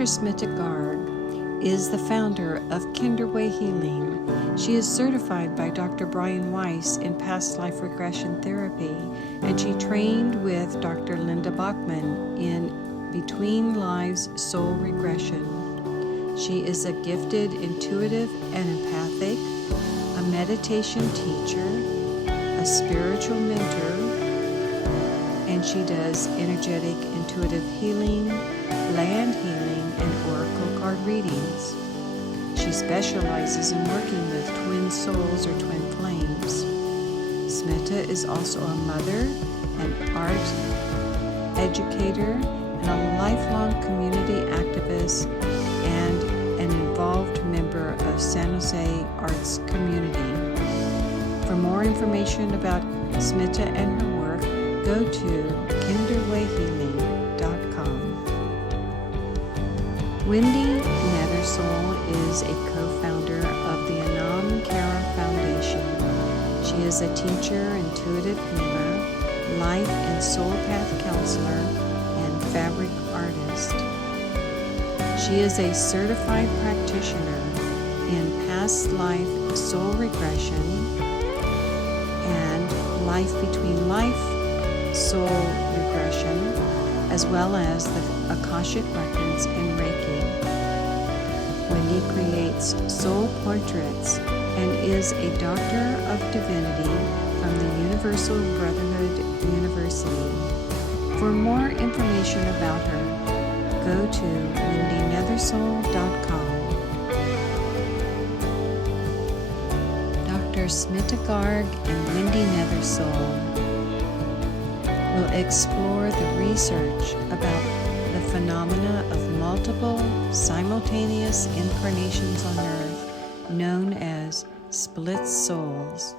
Dr. Smita Garg is the founder of kinderwayhealing. She is certified by Dr. Brian Weiss in past life regression therapy, and she trained with Dr. Linda Bachman in Between Lives Soul Regression. She is a gifted intuitive and empathic, a meditation teacher, a spiritual mentor, and she does energetic intuitive healing, land healing, and oracle card readings. She specializes in working with twin souls or twin flames. Smita is also a mother, an art educator, and a lifelong community activist, and an involved member of San Jose arts community. For more information about Smita and her work, go to kinderwayhealing.com. Wendy Nethersole is a co-founder of the Anam Cara Foundation. She is a teacher, intuitive healer, life and soul path counselor, and fabric artist. She is a certified practitioner in past life soul regression and life between life soul regression, as well as the Akashic Records and Reiki. Wendy creates soul portraits and is a Doctor of Divinity from the Universal Brotherhood University. For more information about her, go to wendynethersole.com. Dr. Smita Garg and Wendy Nethersole will explore the research about the phenomena of multiple simultaneous incarnations on Earth known as Splitsouls.